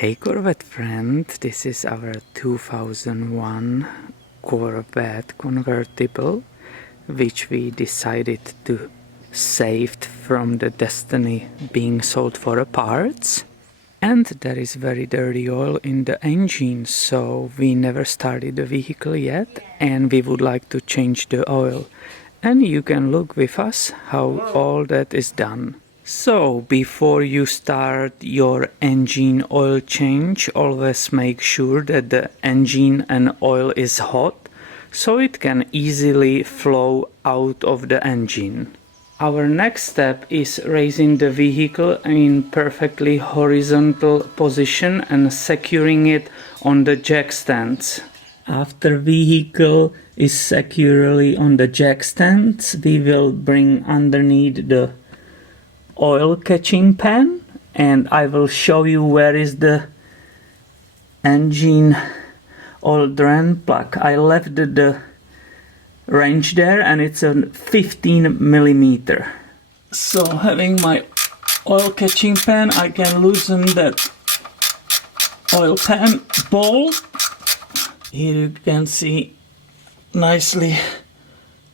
Hey Corvette friend, this is our 2001 Corvette Convertible, which we decided to save from the destiny being sold for a parts. And there is very dirty oil in the engine, so we never started the vehicle yet, and we would like to change the oil. And you can look with us how all that is done. So, before you start your engine oil change, always make sure that the engine and oil is hot, so it can easily flow out of the engine. Our next step is raising the vehicle in perfectly horizontal position and securing it on the jack stands. After vehicle is securely on the jack stands, we will bring underneath the oil catching pan, and I will show you where is the engine oil drain plug. I left the wrench there and it's a 15 millimeter. So having my oil catching pan, I can loosen that oil pan bolt. Here you can see nicely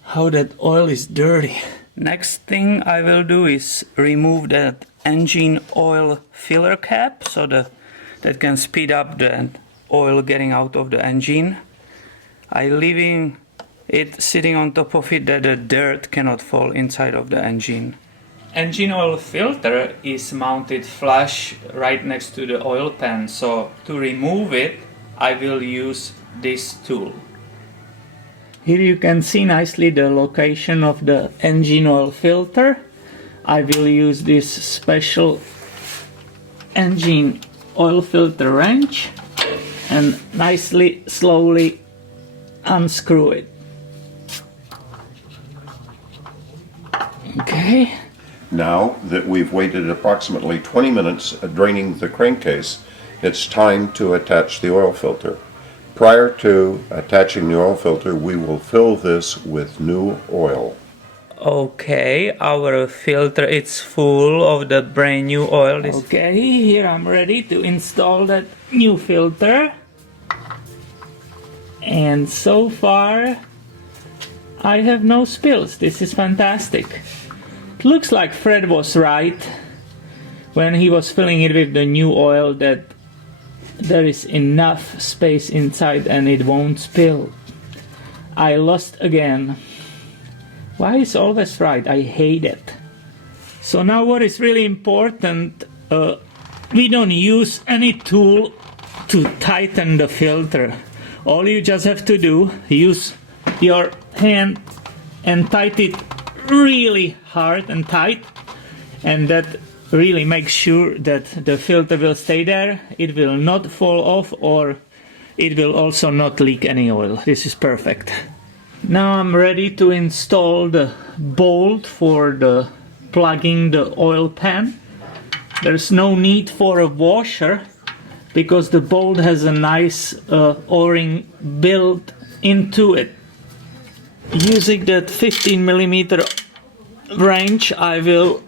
how that oil is dirty. Next thing I will do is remove that engine oil filler cap so that can speed up the oil getting out of the engine. I leaving it sitting on top of it that the dirt cannot fall inside of the engine. Engine oil filter is mounted flush right next to the oil pan, so to remove it I will use this tool. Here you can see nicely the location of the engine oil filter. I will use this special engine oil filter wrench and nicely, slowly unscrew it. Okay. Now that we've waited approximately 20 minutes draining the crankcase, it's time to attach the oil filter. Prior to attaching the oil filter, we will fill this with new oil. Okay, our filter is full of the brand new oil. Okay, here I'm ready to install that new filter. And so far, I have no spills. This is fantastic. It looks like Fred was right when he was filling it with the new oil, that there is enough space inside and it won't spill. I lost again. Why is always right? I hate it. So now what is really important, we don't use any tool to tighten the filter. All you just have to do, use your hand and tighten it really hard and tight, and that really make sure that the filter will stay there, it will not fall off, or it will also not leak any oil. This is perfect. Now I'm ready to install the bolt for the plugging the oil pan. There's no need for a washer because the bolt has a nice O-ring built into it. Using that 15 millimeter wrench, I will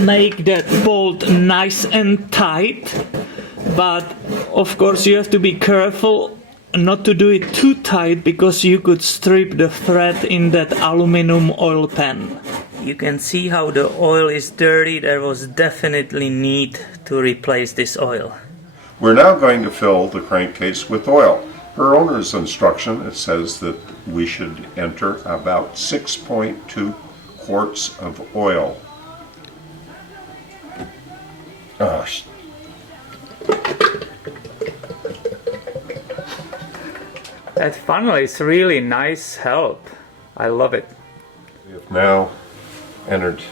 make that bolt nice and tight, but of course you have to be careful not to do it too tight because you could strip the thread in that aluminum oil pan. You can see how the oil is dirty. There was definitely need to replace this oil. We're now going to fill the crankcase with oil. Per owner's instruction, it says that we should enter about 6.2 quarts of oil. That funnel is really nice help. I love it. We have now entered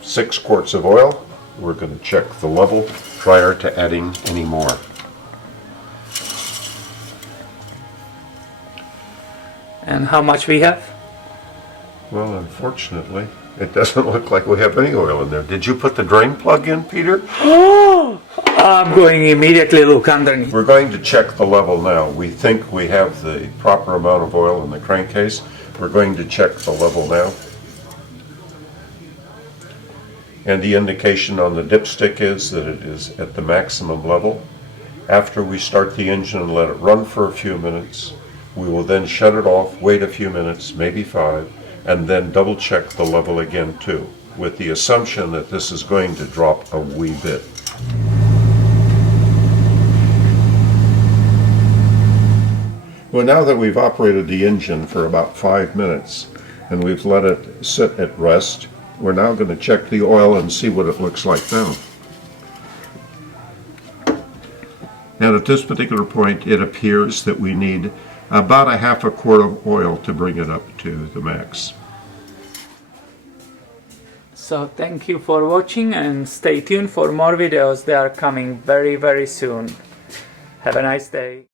6 quarts of oil. We're going to check the level prior to adding any more. And how much we have? Well, unfortunately, it doesn't look like we have any oil in there. Did you put the drain plug in, Peter? Oh! I'm going immediately look underneath. We're going to check the level now. We think we have the proper amount of oil in the crankcase. We're going to check the level now. and the indication on the dipstick is that it is at the maximum level. After we start the engine and let it run for a few minutes, we will then shut it off, wait a few minutes, maybe 5, and then double check the level again too, with the assumption that this is going to drop a wee bit. Well, now that we've operated the engine for about 5 minutes and we've let it sit at rest, we're now going to check the oil and see what it looks like now. And at this particular point, it appears that we need about a half a quart of oil to bring it up to the max. So thank you for watching and stay tuned for more videos. They are coming very soon. Have a nice day.